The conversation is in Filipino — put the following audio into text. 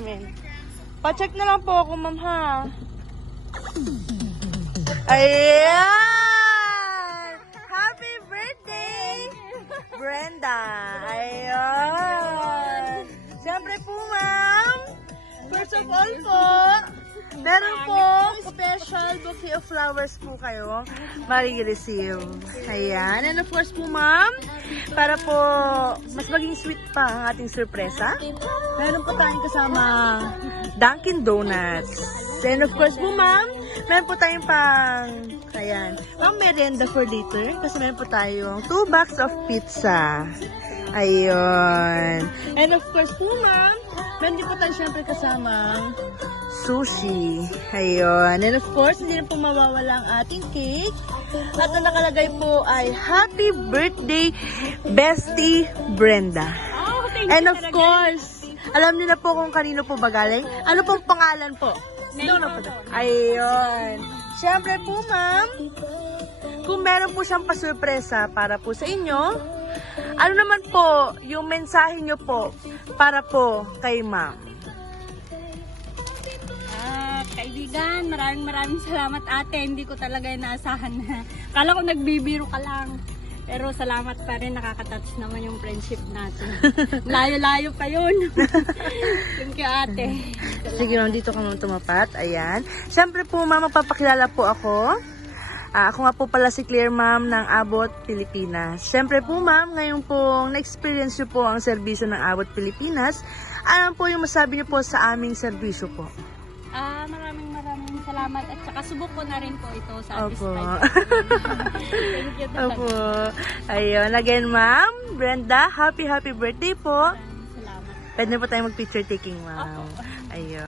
namin. Pa-check na lang po ako, ma'am, ha? Ayan! Happy birthday, Brenda! Ayan! Siyempre po, ma'am, first of all po, meron po special bouquet of flowers po kayo marireceive. Ayan. And of course po, ma'am, para po mas maging sweet pa ang ating sorpresa, meron po tayong kasama Dunkin Donuts. And of course po, ma'am, meron po tayong pang merienda for later. Kasi meron po tayong 2 bags of pizza. Ayun. And of course po, ma'am, meron din po tayo syempre kasamang sushi. Ayun. And of course, hindi na po mawawala ang ating cake. At ang nakalagay po ay Happy Birthday, Bestie Brenda. And of course, alam niyo na po kung kanino po ba galing. Ano pong pangalan po? Ayun. Syempre po, ma'am, kung meron po siyang pasurpresa para po sa inyo, ano naman po yung mensahe nyo po para po kay ma'am? Kaibigan, maraming salamat ate. Hindi ko talaga inaasahan na. Kala ko nagbibiro ka lang. Pero salamat pa rin, nakaka-touch naman yung friendship natin. Layo-layo pa yun. Thank you ate. Sige ma'am, dito ka ma'am tumapat. Ayan. Siyempre po ma'am, magpapakilala po ako. Ako nga po pala si Claire ma'am ng Abot Pilipinas. Siyempre po ma'am, ngayon pong na-experience nyo po ang serbisyo ng Abot Pilipinas. Ano po yung masabi nyo po sa aming serbisyo po? Maraming salamat at saka subok ko na rin po ito sa Opo. Thank you talaga. Opo. Ayun. Again ma'am, Brenda, happy birthday po. Salamat. Pwede na po tayo mag-picture taking ma'am. Opo. Ayun.